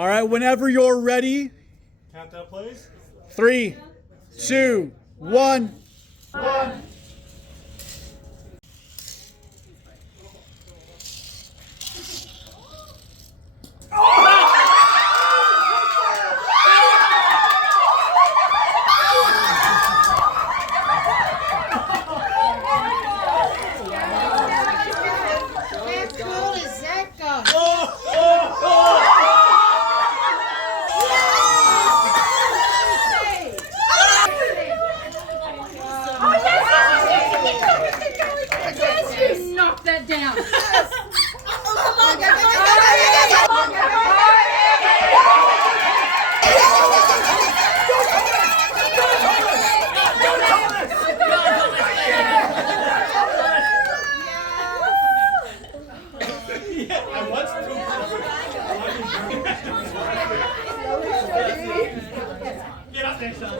All right, whenever you're ready. Count that, please. 3, 2, 1. Knock that down. Get up there, son.